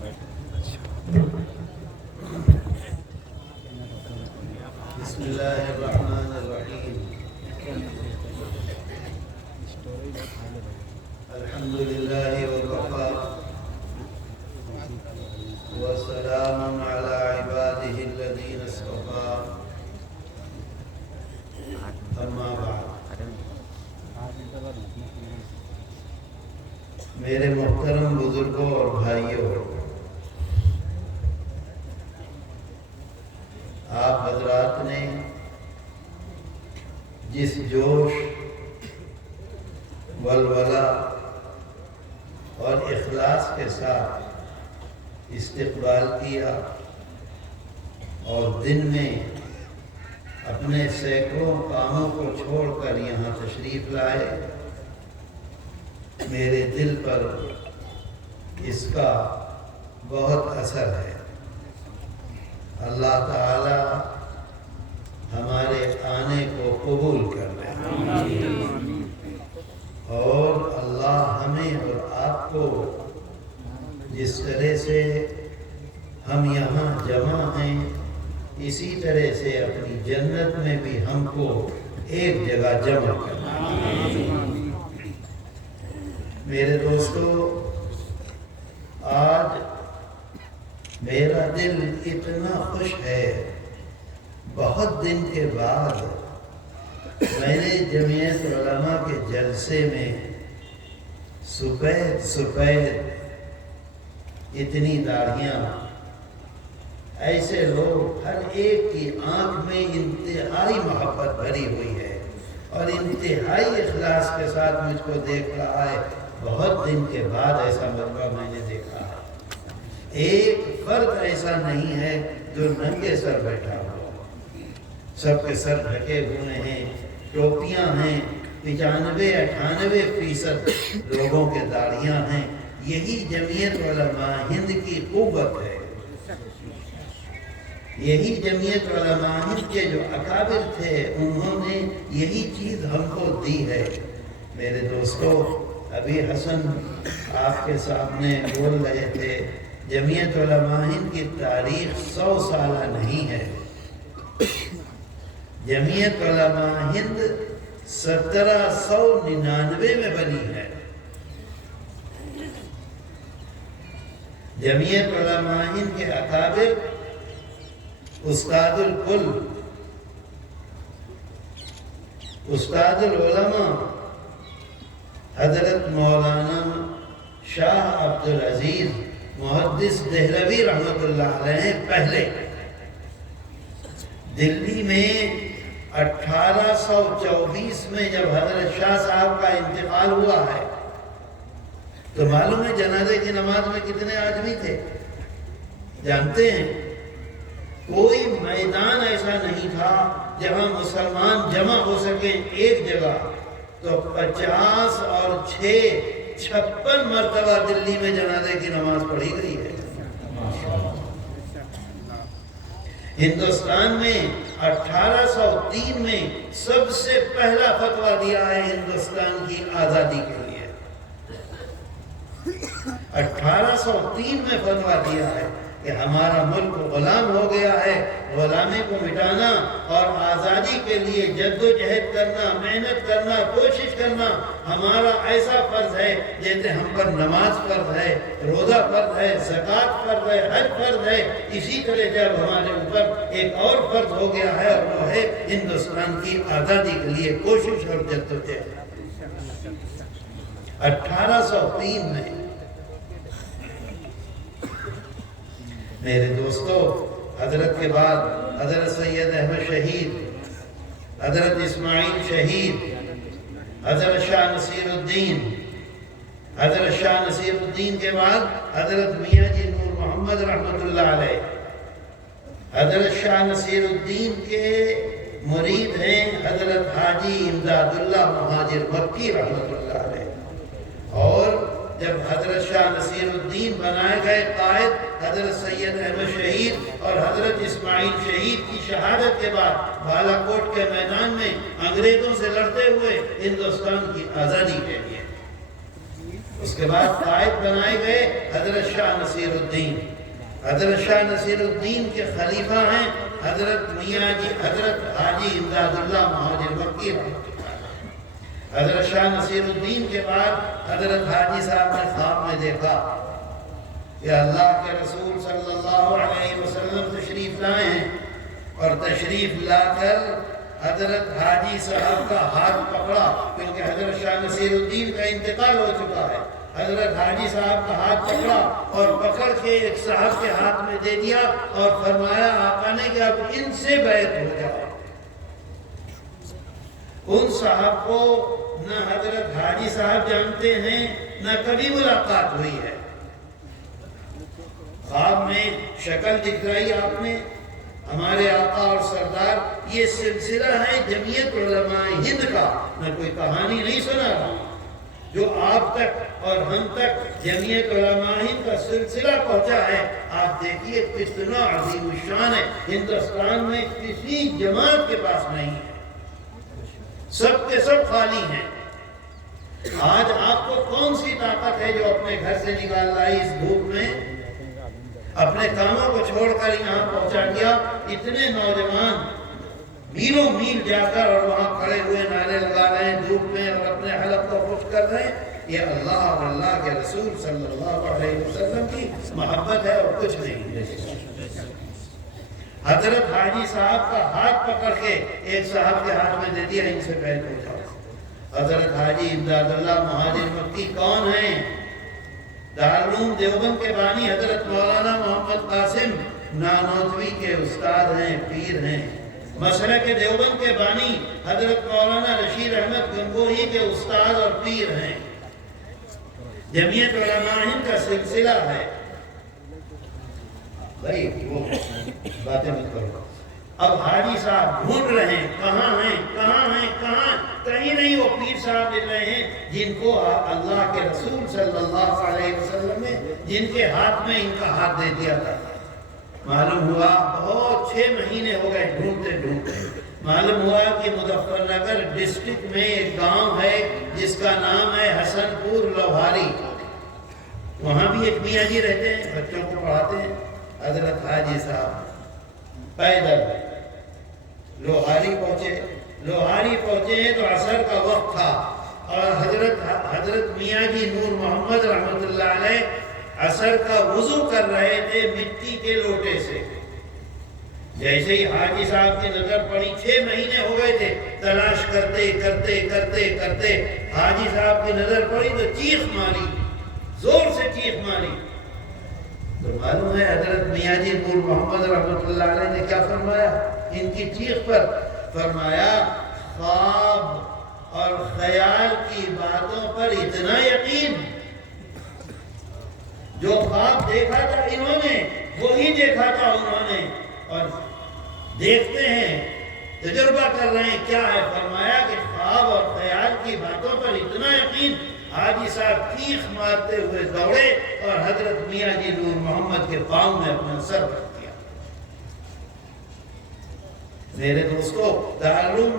بسم اللہ الرحمن الرحیم الحمد للہ وکفی وسلام علی عبادہ الذین اصطفی اما بعد۔ میرے محترم بزرگوں اور بھائیوں، آپ حضرات نے جس جوش، ولولہ اور اخلاص کے ساتھ استقبال کیا اور دن میں اپنے سینکڑوں کاموں کو چھوڑ کر یہاں تشریف لائے، میرے دل پر اس کا بہت اثر ہے۔ اللہ تعالی ہمارے آنے کو قبول کر لے اور اللہ ہمیں اور آپ کو جس طرح سے ہم یہاں جمع ہیں اسی طرح سے اپنی جنت میں بھی ہم کو ایک جگہ جمع کرنا۔ میرے دوستو، آج میرا دل اتنا خوش ہے، بہت دن کے بعد میں نے جمعیت علماء کے جلسے میں سفید سفید اتنی داڑھیاں، ایسے لوگ، ہر ایک کی آنکھ میں انتہائی محبت بھری ہوئی ہے اور انتہائی اخلاص کے ساتھ مجھ کو دیکھ رہا ہے۔ بہت دن کے بعد ایسا موقع میں نے دیکھا ہے۔ ایک فرد ایسا نہیں ہے جو ننگے سر بیٹھا ہو، سب کے سر ڈھکے ہوئے ہیں، ٹوپیاں ہیں، 95-98% لوگوں کے داڑھیاں ہیں۔ یہی جمعیت علماء ہند کی قوت ہے، یہی جمعیت علماء ہند کے جو اکابر تھے انہوں نے یہی چیز ہم کو دی ہے۔ میرے دوستو، ابھی حسن آپ کے سامنے بول رہے تھے، جمعیت علماء ہند کی تاریخ 100 سالہ نہیں ہے۔ جمعیت علماء ہند 1799 میں بنی ہے۔ جمعیت علماء ہند کے اکابر استاد الکل، استاد العلماء حضرت مولانا شاہ عبدالعزیز محدث دہلوی رحمۃ اللہ علیہ پہلے دلی میں 1824 میں جب حضرت شاہ صاحب کا انتقال ہوا ہے تو معلوم ہے جنازے کی نماز میں کتنے آدمی تھے؟ جانتے ہیں؟ کوئی میدان ایسا نہیں تھا جہاں مسلمان جمع ہو سکیں ایک جگہ، تو 50 اور 6 56 مرتبہ دلی میں جنازے کی نماز پڑھی گئی ہے۔ ہندوستان میں 1803 میں سب سے پہلا فتویٰ دیا ہے ہندوستان کی آزادی کے لیے۔ 1803 میں فتویٰ دیا ہے کہ ہمارا ملک غلام ہو گیا ہے، غلامی کو مٹانا اور آزادی کے لیے جد و جہد کرنا، محنت کرنا، کوشش کرنا ہمارا ایسا فرض ہے جیسے ہم پر نماز فرض ہے، روزہ فرض ہے، زکوٰۃ فرض ہے، حج فرض ہے، اسی طرح جب ہمارے اوپر ایک اور فرض ہو گیا ہے اور وہ ہے ہندوستان کی آزادی کے لیے کوشش اور جد و جہد۔ 1803 میں میرے دوستو، حضرت کے بعد حضرت سید احمد شہید، حضرت اسماعیل شہید، حضرت شاہ نصیر الدین، حضرت شاہ نصیر الدین کے بعد حضرت میاں جی نور محمد رحمۃ اللہ علیہ، حضرت شاہ نصیر الدین کے مرید ہیں حضرت حاجی امداد اللہ مہاجر مکی رحمۃ اللہ علیہ، اور جب حضرت شاہ نصیر الدین بنائے گئے قائد، حضرت سید احمد شہید اور حضرت اسماعیل شہید کی شہادت کے بعد بالا کوٹ کے میدان میں انگریزوں سے لڑتے ہوئے ہندوستان کی آزادی کے لیے اس کے بعد قائد بنائے گئے حضرت شاہ نصیر الدین۔ حضرت شاہ نصیر الدین کے خلیفہ ہیں حضرت میاں جی حضرت حاجی امداد اللہ مہاجر مکی رحمۃ اللہ علیہ۔ حضرت شاہ نصیر الدین کے بعد حضرت حاجی صاحب نے خواب میں دیکھا کہ اللہ کے رسول صلی اللہ علیہ وسلم تشریف لائے ہیں، اور تشریف لا کر حضرت حاجی صاحب کا ہاتھ پکڑا، کیونکہ حضرت شاہ نصیر الدین کا انتقال ہو چکا ہے۔ حضرت حاجی صاحب کا ہاتھ پکڑا اور پکڑ کے ایک صاحب کے ہاتھ میں دے دیا اور فرمایا آقا نے کہ اب ان سے بیعت ہو جاؤ۔ ان صاحب کو نہ حضرت حاجی صاحب جانتے ہیں نہ کبھی ملاقات ہوئی ہے۔ خواب میں شکل دکھ رہی آپ نے، ہمارے آقا اور سردار، یہ سلسلہ ہے جمعیت علماء ہند کا، میں کوئی کہانی نہیں سنا رہا، جو آپ تک اور ہم تک جمعیت علماء ہند کا سلسلہ پہنچا ہے۔ آپ دیکھیے کتنا عظیم الشان ہے، ہندوستان میں کسی جماعت کے پاس نہیں ہے، سب کے سب خالی ہیں۔ آج آپ کو کون سی طاقت ہے جو اپنے گھر سے نکال لائی اس دھوپ میں، اپنے کاموں کو چھوڑ کر یہاں پہنچا دیا؟ اتنے نوجوان میلوں میل جا کر اور وہاں کھڑے ہوئے نعرے لگا رہے ہیں دھوپ میں اور اپنے حلق کو خشک کر رہے ہیں۔ یہ اللہ اور اللہ کے رسول صلی اللہ علیہ وسلم کی محبت ہے اور کچھ نہیں۔ حضرت حاجی صاحب کا ہاتھ پکڑ کے ایک صاحب کے ہاتھ میں دے دیا، ان سے بیعت ہو جاؤ۔ حضرت حاجی امداد اللہ مہاجر مکی کون ہیں؟ دارالعلوم دیوبند کے بانی حضرت مولانا محمد قاسم نانوتوی کے استاد ہیں، پیر ہیں۔ مسلک دیوبند کے بانی حضرت مولانا رشید احمد گنگوہی کے استاد اور پیر ہیں۔ جمعیت علماء ہند کا سلسلہ ہے۔ بھائی وہ باتیں مت کرو۔ اب حاجی صاحب ڈھونڈ رہے ہیں کہاں ہیں کہاں ہیں کہاں، کہیں نہیں وہ پیر صاحب مل رہے ہیں جن کو اللہ کے رسول صلی اللہ علیہ وسلم نے جن کے ہاتھ میں ان کا ہاتھ دے دیا تھا۔ معلوم ہوا بہت 6 مہینے ہو گئے ڈھونڈتے ڈھونڈتے، معلوم ہوا کہ مظفر نگر ڈسٹرکٹ میں ایک گاؤں ہے جس کا نام ہے حسن پور لوہاری، وہاں بھی ایک میاں جی رہتے ہیں، بچوں کو پڑھاتے ہیں۔ حضرت حاجی صاحب پیدل لوہاری پہنچے ہیں تو عصر کا وقت تھا، اور حضرت میاں جی نور محمد رحمت اللہ علیہ عصر کا وضو کر رہے تھے مٹی کے لوٹے سے۔ جیسے ہی حاجی صاحب کی نظر پڑی، 6 مہینے ہو گئے تھے تلاش کرتے کرتے کرتے کرتے، حاجی صاحب کی نظر پڑی تو چیخ ماری، زور سے چیخ ماری۔ تو معلوم ہے حضرت میاں جی نور محمد رحمت اللہ علیہ نے کیا فرمایا ان کی چیخ پر؟ فرمایا خواب اور خیال کی باتوں پر اتنا یقین، جو خواب دیکھا تھا انہوں نے وہی دیکھا تھا انہوں نے، اور دیکھتے ہیں تجربہ کر رہے ہیں کیا ہے۔ فرمایا کہ خواب اور خیال کی باتوں پر اتنا یقین، حاجی صاحب چیخ مارتے ہوئے دوڑے اور حضرت میاں جی نور محمد کے پاؤں میں اپنا سر رکھ دیا۔ میرے دوستو، دارالعلوم